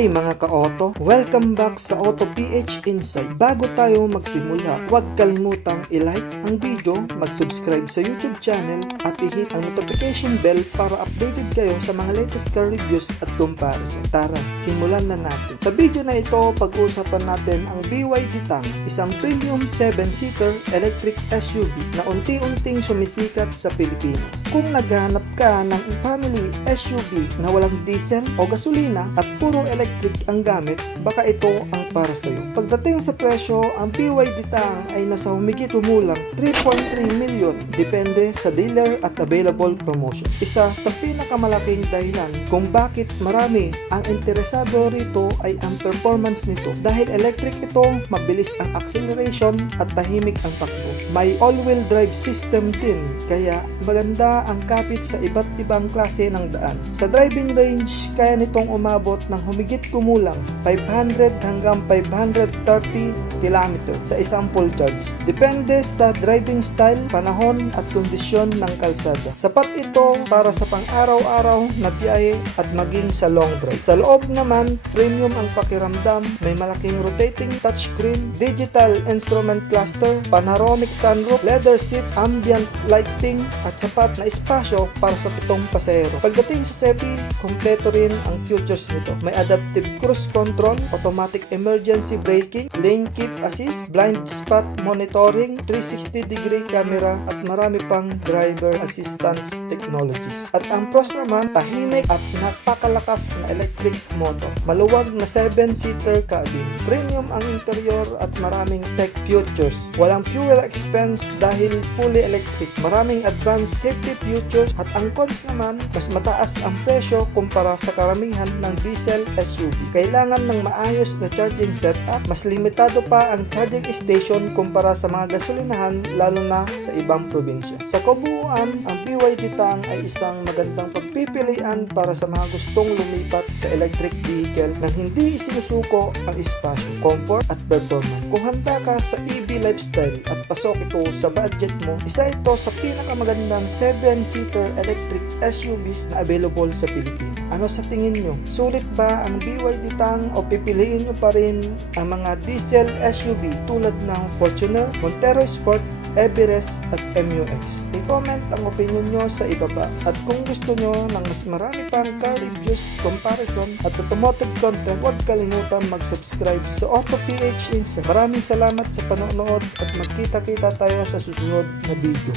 Hi mga ka-auto! Welcome back sa Auto PH Insight. Bago tayo magsimula, huwag kalimutang i-like ang video, mag-subscribe sa YouTube channel at i-hit ang notification bell para updated kayo sa mga latest car reviews at comparison. Tara, simulan na natin. Sa video na ito, pag-uusapan natin ang BYD Tang, isang premium 7-seater electric SUV na unti-unting sumisikat sa Pilipinas. Kung naghahanap ka ng family SUV na walang diesel o gasolina at puro electric ang gamit, baka ito ang para sa iyo. Pagdating sa presyo, ang BYD Tang ay nasa humigit humulang 3.3 million depende sa dealer at available promotion. Isa sa pinakamalaking dahilan kung bakit marami ang interesado rito ay ang performance nito. Dahil electric ito, mabilis ang acceleration at tahimik ang takbo. May all-wheel drive system din, kaya maganda ang kapit sa iba't ibang klase ng daan. Sa driving range, kaya nitong umabot ng humigit kumulang 500 hanggang 530 km sa isang full charge. Depende sa driving style, panahon at kondisyon ng kalsada. Sapat ito para sa pang-araw-araw na biyahe at maging sa long drive. Sa loob naman, premium ang pakiramdam, may malaking rotating touchscreen, digital instrument cluster, panoramic sunroof, leather seat, ambient lighting at sapat na espasyo para sa 7 pasahero. Pagdating sa safety, kompleto rin ang features nito. May adaptive cruise control, automatic emergency braking, lane keep assist, blind spot monitoring, 360-degree camera at marami pang driver assistance technologies. At ang pros naman, tahimik at napakalakas na electric motor. Maluwag na 7-seater cabin. Premium ang interior at maraming tech features. Walang fuel expense dahil fully electric. Maraming advanced safety features at ang cons naman, mas mataas ang presyo kumpara sa karamihan ng diesel SUV. Kailangan ng maayos na charging setup, mas limitado pa ang charging station kumpara sa mga gasolinahan lalo na sa ibang probinsya. Sa kabuuan, ang BYD Tang ay isang magandang pagpipilian para sa mga gustong lumipat sa electric vehicle nang hindi isinusuko ang espasyo, comfort at performance. Kung handa ka sa EV lifestyle at pasok ito sa budget mo, isa ito sa pinakamagandang 7-seater electric SUVs na available sa Pilipinas. Ano sa tingin nyo? Sulit ba ang BYD Tang o pipiliin nyo pa rin ang mga diesel SUV tulad ng Fortuner, Montero Sport, Everest at MUX? I-comment ang opinion nyo sa ibaba. At kung gusto nyo ng mas marami pang car reviews, comparison at automotive content, huwag kalimutan mag-subscribe sa Auto PH Insight. Maraming salamat sa panonood at magkita-kita tayo sa susunod na video.